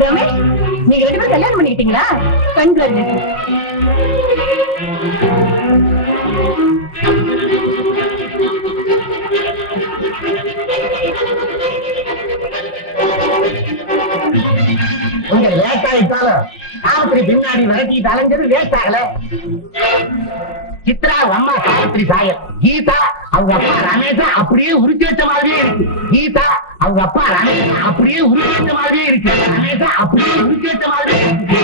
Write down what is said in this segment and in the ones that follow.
ரமேஷ், நீங்க 2 பேரும் கல்யாணம் பண்ணிக்கிட்டீங்களா? கங்க்ராச்சுலேஷன். கொஞ்சம் லேட் ஆயிட்டாலும் சாவித்திரி பின்னாடி விரட்டிட்டு அலைஞ்சது லேட் ஆகல. சித்ரா அம்மா சாவித்திரி சாயர், கீதா அவங்க அப்பா ரமேஷா அப்படியே உருட்டி வச்ச மாதிரியே இருக்கு. கீதா அவங்க அப்பா ரமேஷா அப்படியே உருட்டி வச்ச மாதிரியே இருக்கு. ரமேஷா அப்படியே உருட்டி வச்ச மாதிரியே இருக்கு.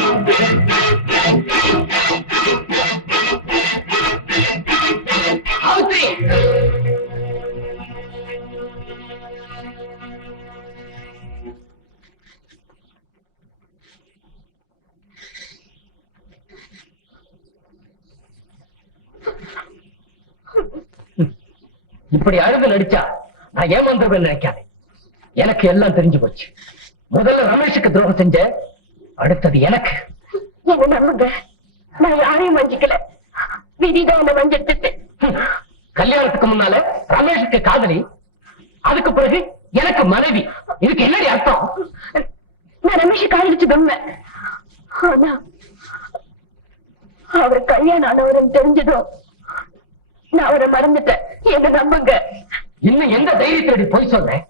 இப்படி அழுது நடிச்சா நான் ஏமாந்தவன் நினைக்காதே. எனக்கு எல்லாம் தெரிஞ்சு போச்சு. முதல்ல ரமேஷுக்கு துரோகம் செஞ்ச, அடுத்தது எனக்கு. என்ன நம்புங்க, நான் யாரையும் வஞ்சிக்கல. விதிதான் என்ன வஞ்சிட்டு. கல்யாணத்துக்கு முன்னால ரமேஷுக்கு காதலி, அதுக்கு பிறகு எனக்கு மனைவி. இதுக்கு என்னடி அர்த்தம்? நான் ரமேஷை காதலிச்சது உண்மை. ஆனா அவர் கல்யாணம் ஆனவரும் தெரிஞ்சதும் நான் அவரை மறந்துட்டேன். என்ன நம்புங்க. இன்னும் எந்த தைரியத்தோட போய் சொல்றேன்?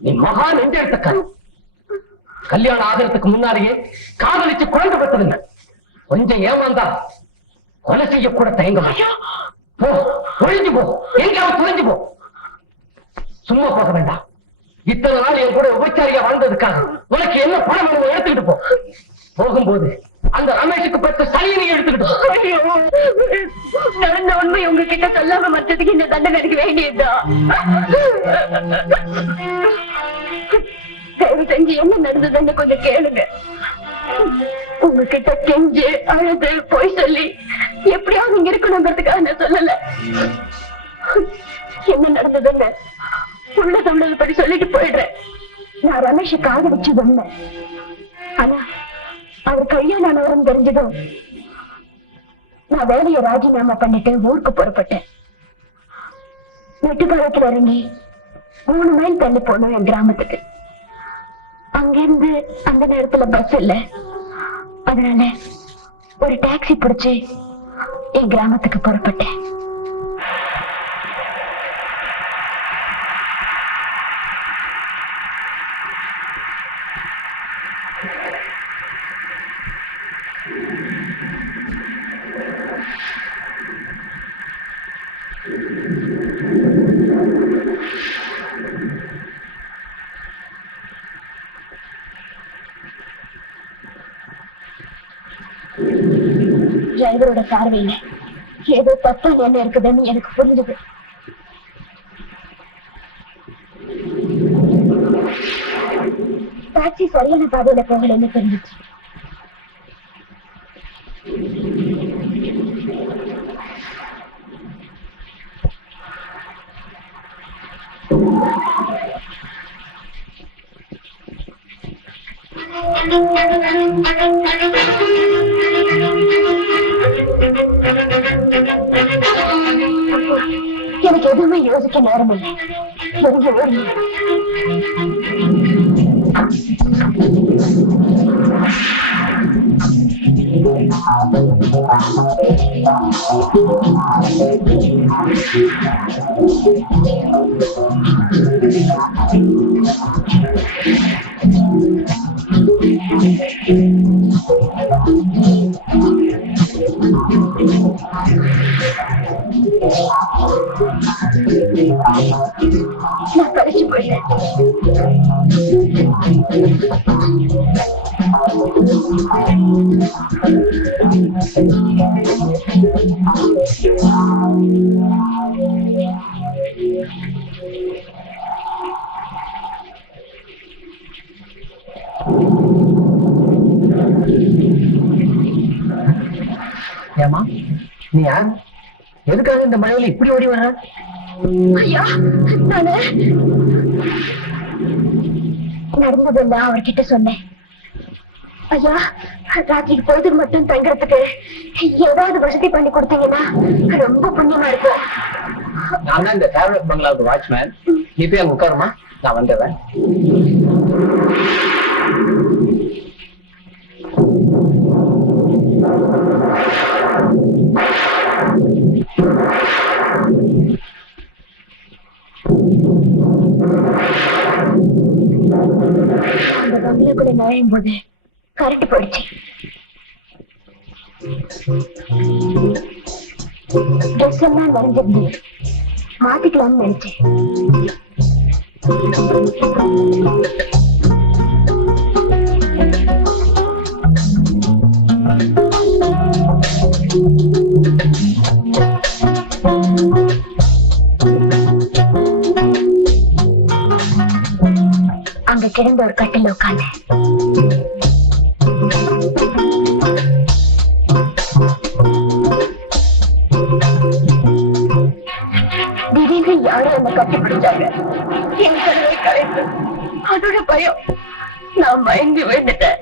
நீ மகா நெஞ்செடுத்த கல்யாணம் ஆகிறதுக்கு முன்னாலேயே காதலிச்சு குழந்தை பெற்றதுங்க. கொஞ்சம் ஏமாந்தா கொலை செய்ய கூட தயங்க போ. ஒழிஞ்சு போ, எங்கேயாவது தொலைஞ்சு போ. சும்மா போக வேண்டாம். இத்தனை நாள் என் கூட உபச்சாரியா வாழ்ந்ததுக்காக உனக்கு என்ன பணம் எடுத்துக்கிட்டு போ. போகும்போது அந்த ரமேஷுக்கு பெற்ற சனியை எடுத்துக்கிட்டு நடந்த உண்மை உங்ககிட்ட சொல்லாம மற்றதுக்கு இந்த தண்டனை எனக்கு வேண்டியதுதான். தயவு செஞ்சு என்ன நடந்ததுன்னு கொஞ்சம் கேளுங்க. உங்ககிட்ட கெஞ்சு அழுது போய் சொல்லி எப்படியாவது இங்க இருக்கணுங்கிறதுக்காக நான் சொல்லல. என்ன நடந்ததுன்னு உள்ள தமிழ் படி சொல்லிட்டு போயிடுறேன். நான் ரமேஷை காதலிச்சது உண்மை. ஆனா அவர் கல்யாணம் ஆனவரும் தெரிஞ்சதும் நான் வேலையை ராஜினாமா பண்ணிட்டு ஊருக்கு புறப்பட்டேன். வெட்டுப்பாளையத்துல இறங்கி 3 மைல் தள்ளி போனோம் என் கிராமத்துக்கு. அங்கிருந்து அந்த நேரத்துல பஸ் இல்ல. அதனால ஒரு டாக்ஸி பிடிச்சு என் கிராமத்துக்கு புறப்பட்டேன். டிரைவரோட பார்வையில ஏதோ தப்பு என்ன இருக்குதுன்னு எனக்கு புரிஞ்சது. டாக்ஸி சரியான பாதையில போகலன்னு தெரிஞ்சிச்சு. எனக்கு எதுவுமே யோசிக்க நேரம் இல்லை. எனக்கு ஓடணும். நான் கழிச்சு போயிட்டேன். ஏமா நீ எதுக்காக இந்த மழையில இப்படி ஓடி வர? ஐயா, நானு நடந்ததெல்லாம் அவர்கிட்ட சொன்னேன். ஐயா, ராத்திரிக்கு பொழுது மட்டும் தங்குறதுக்கு ஏதாவது வசதி பண்ணி கொடுத்தீங்கன்னா ரொம்ப புண்ணியமா இருக்கும். நான் தான் இந்த டிராவலர்ஸ் பங்களாவுக்கு வாட்ச்மேன். நீ போய் அங்க உட்காருமா, நான் வந்துடுறேன். அந்த பங்களாக்குள்ள நுழையும் போது கரண்ட் போயிடுச்சு. ட்ரெஸ் எல்லாம் நிறைஞ்சிருந்து மாத்திக்கலாம்னு நினைச்சேன். அங்க கிடந்த ஒரு கட்டில் உட்காந்து திடீர்னு யாரும் என்ன கட்டி பிடிச்சாங்க. என் கருவை கலைத்து அதோட பயம் நான் மயங்கி விழுந்துட்டேன்.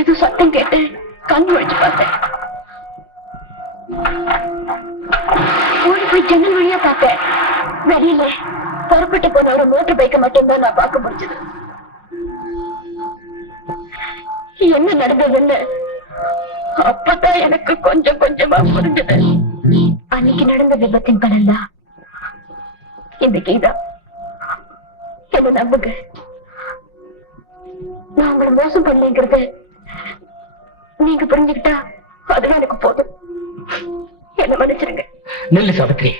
ஏதோ சத்தம் கேட்டு கண் முழிச்சு பார்த்தேன். ஓடி போய் ஜன்னல் வழியா பார்த்தேன். வெளியில புறப்பட்டு போன ஒரு மோட்டர் பைக்கை மட்டும்தான் நான் பார்க்க முடிஞ்சது. என்ன நடந்ததுன்னு அப்பதான் எனக்கு கொஞ்சம் கொஞ்சமா புரிஞ்சது. அன்னைக்கு நடந்த விபத்தின் பலன் தான் இந்த கீதா. என்ன நம்புங்க, நான் உங்களை மோசம் பண்ணலைங்கிறது நீங்க புரிஞ்சுக்கிட்டா அதுதான் எனக்கு போதும். என்ன மன்னிச்சிருங்க. நெல்லு சாவித்ரி,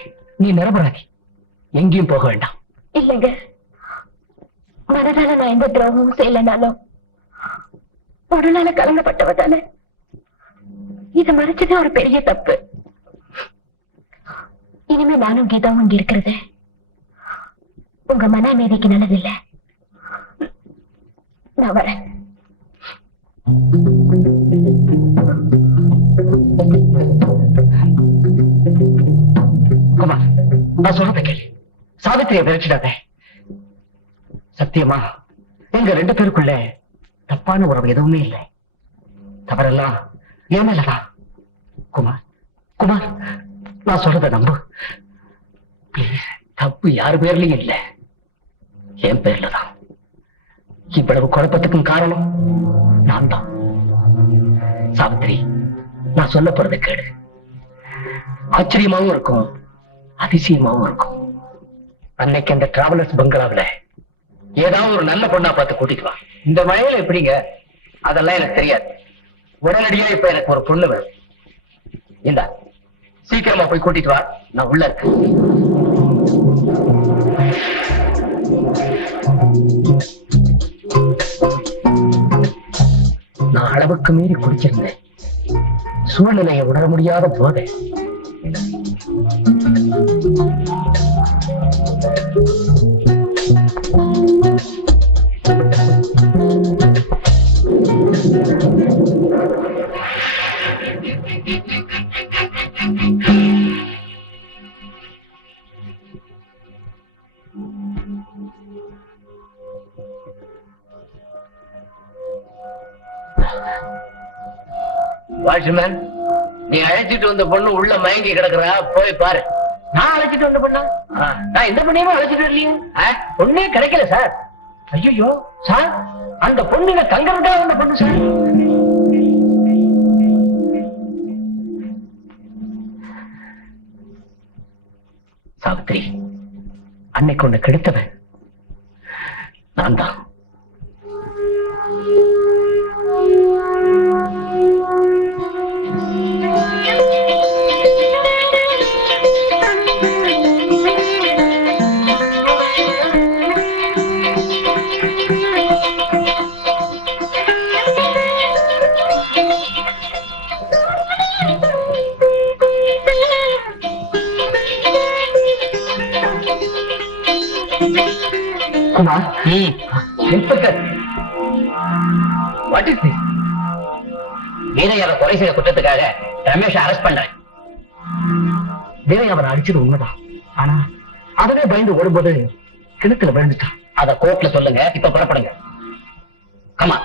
நீ நிரபராதி, எங்கேயும் போக வேண்டாம். இல்லைங்க, மனதால நான் எந்த துரோகமும் செய்யலனாலும் உடலால கலங்கப்பட்டவதால இதை மறைச்சதே ஒரு பெரிய தப்பு. இனிமே நானும் கீதாவும் இங்க இருக்கிறது உங்க மன அமைதிக்கு நல்லதில்லை. நான் வரேன். குமார், நான் சொல்றத கேளு. சாவித்திரியை விரச்சிடாத. சத்தியமா எங்க 2 பேருக்குள்ள தப்பான உறவு எதுவுமே இல்லை. தவறெல்லாம் என் மேலதான். குமார், குமார், நான் சொல்றத நம்பு. பிளீஸ், தப்பு யாரு பேர்லயும் இல்லை, என் பேர்ல தான். இவ்வளவு குழப்பத்துக்கும் காரணம் நான் தான். சாவித்திரி, நான் சொல்ல போறதை கேளு. ஆச்சரியமாவும் இருக்கும், அதிசயமாவும் இருக்கும். அன்னைக்கு அந்த டிராவலர்ஸ் பங்களாவில ஏதாவது ஒரு நல்ல பொண்ணா பார்த்து கூட்டிட்டு வா. இந்த மழையில எப்படிங்க? அதெல்லாம் எனக்கு தெரியாது. உடனடியா இப்ப எனக்கு ஒரு பொண்ணு வேணும். இந்தா, சீக்கிரமா போய் கூட்டிட்டு வா, நான் உள்ள இருக்கேன். நான் அளவுக்கு மீறி குடிச்சிருந்தேன். சூழ்நிலையை உணர முடியாத போதை. வாட்ச்மேன், நீ அழைச்சிட்டு வந்த பொண்ணு உள்ள மயங்கி கிடக்குறா, போய் பாரு. நான் அழைச்சிட்டு வந்த பொண்ணா? நான் எந்த பொண்ணையும் அழைச்சிட்டு வரலையே. பொண்ணே கிடைக்கல சார். ஐயோ சார், அந்த பொண்ணு தங்கறதா வந்த பொண்ணு சார். சாவித்திரி, அன்னைக்கு ஒண்ணு கெடுத்தவன் நான் தான். Kumar, inspector, what is this? வீரையாவை கொலை செய்த குற்றத்துக்காக ரமேஷ் அரெஸ்ட் பண்றேன். வீரையா அவரை அடிச்சது உண்மைதான். ஆனா அவரே பயந்து ஓடும்போது கிணத்துல விழுந்துட்டான். அத கோர்ட்ல சொல்லுங்க. இப்ப புறப்படுங்க. கமா.